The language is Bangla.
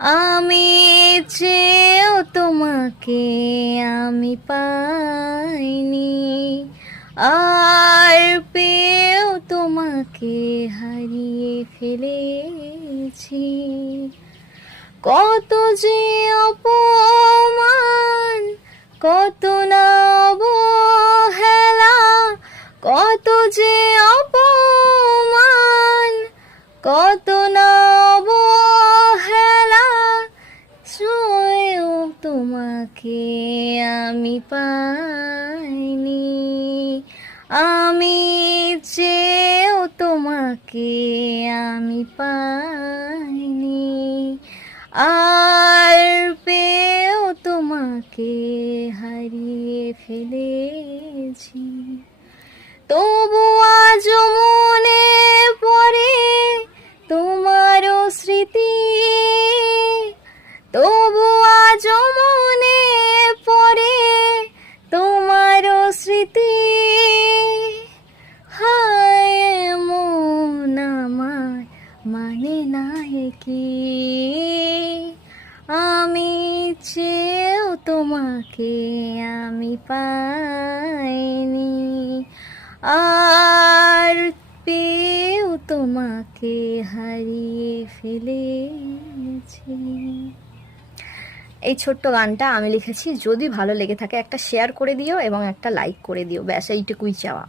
আমি চেয়েও তোমাকে আমি পাইনি, আর পেয়েও তোমাকে হারিয়ে ফেলেছি। কত যে অপমান, কত না অবহেলা, কত যে অপমান, কত না অবহেলা, ছুঁয়েও তোমাকে আমি পাইনি। আমি চেয়েও তোমাকে আমি পাইনি, আর পেয়েও তোমাকে হারিয়ে ফেলেছি। তবু আজ মনে পড়ে তোমারও স্মৃতি, তবু আজ মনে পড়ে তোমারও স্মৃতি। হায় মন আমার মানে না কি, আমি চেয়েও তোমাকে আমি পাইনি, আর পেয়েও তোমাকে হারিয়ে ফেলেছি। এই ছোট্ট গানটা আমি লিখেছি। যদি ভালো লেগে থাকে একটা শেয়ার করে দিও এবং একটা লাইক করে দিও, ব্যাস এইটুকুই চাওয়া।